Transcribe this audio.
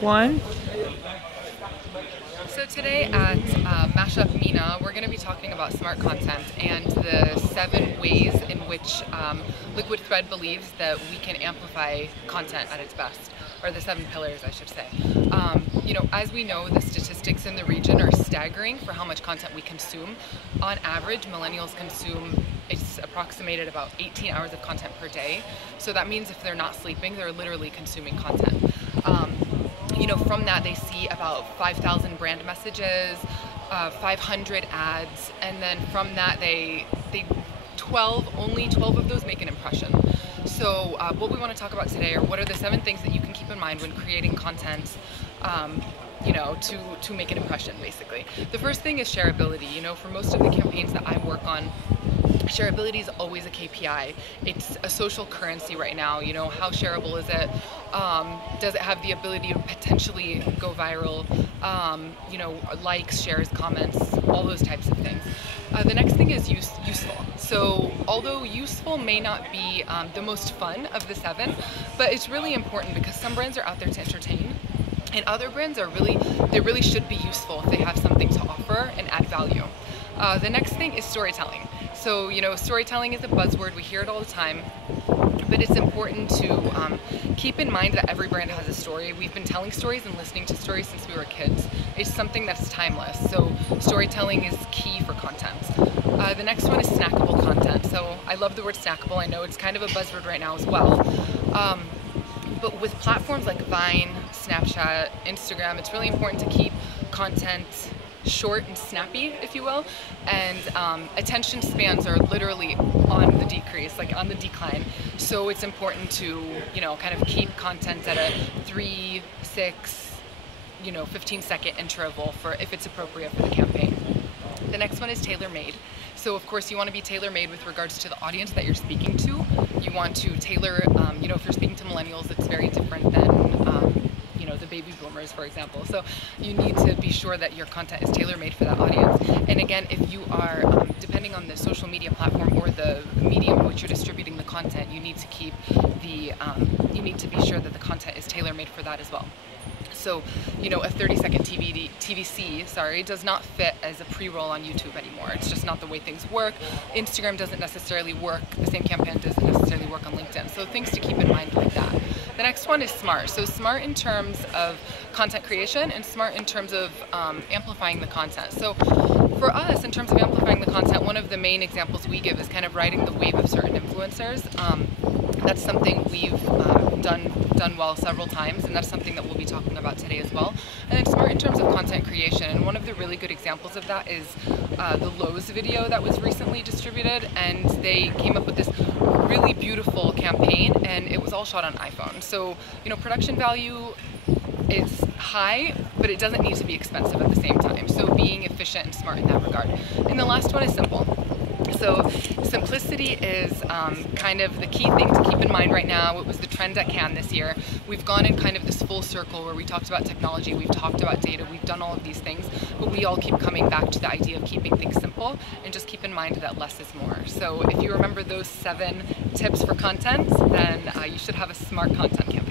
One. So today at Mash Up MENA, we're going to be talking about smart content and the 7 ways in which LiquidThread believes that we can amplify content at its best, or the 7 pillars, I should say. You know, as we know, the statistics in the region are staggering for how much content we consume. On average, millennials consume, it's approximated about 18 hours of content per day. So that means if they're not sleeping, they're literally consuming content. You know, from that they see about 5,000 brand messages, 500 ads, and then from that only 12 of those make an impression. So what we want to talk about today are what are the 7 things that you can keep in mind when creating content, you know, to make an impression, basically. The first thing is shareability. You know, for most of the campaigns that I work on, shareability is always a KPI. It's a social currency right now. You know, how shareable is it? Does it have the ability to potentially go viral? You know, likes, shares, comments, all those types of things. The next thing is useful. So although useful may not be the most fun of the 7, but it's really important because some brands are out there to entertain, and other brands are they really should be useful if they have something to offer and add value. The next thing is storytelling. So, you know, storytelling is a buzzword, we hear it all the time, but it's important to keep in mind that every brand has a story. We've been telling stories and listening to stories since we were kids. It's something that's timeless, so storytelling is key for content. The next one is snackable content. So I love the word snackable. I know it's kind of a buzzword right now as well. But with platforms like Vine, Snapchat, Instagram, it's really important to keep content short and snappy, if you will, and attention spans are literally on the decrease, like on the decline. So it's important to, you know, kind of keep content at a 3, 6, you know, 15-second interval for if it's appropriate for the campaign. The next one is tailor-made. So of course you want to be tailor-made with regards to the audience that you're speaking to. You want to tailor, you know, if you're speaking to millennials, it's very different than you know, the baby boomers, for example. So you need to be sure that your content is tailor-made for that audience. And again, if you are, depending on the social media platform or the medium in which you're distributing the content, you need to keep the, you need to be sure that the content is tailor-made for that as well. So, you know, a 30-second TVC, does not fit as a pre-roll on YouTube anymore. It's just not the way things work. Instagram doesn't necessarily work. The same campaign doesn't necessarily work on LinkedIn. So things to keep in mind like that. The next one is smart. So smart in terms of content creation and smart in terms of amplifying the content. So for us, in terms of amplifying the content, one of the main examples we give is kind of riding the wave of certain influencers. That's something we've done well several times, and that's something that we'll be talking about today as well. And then smart in terms of content creation, and one of the really good examples of that is the Lowe's video that was recently distributed, and they came up with this really beautiful campaign, and it was all shot on iPhone. So, you know, production value is high, but it doesn't need to be expensive at the same time. So being efficient and smart in that regard. And the last one is simple. So simplicity is kind of the key thing to keep in mind right now. It was the trend at Cannes this year. We've gone in kind of this full circle where we talked about technology, we've talked about data, we've done all of these things, but we all keep coming back to the idea of keeping things simple and just keep in mind that less is more. So if you remember those 7 tips for content, then you should have a smart content campaign.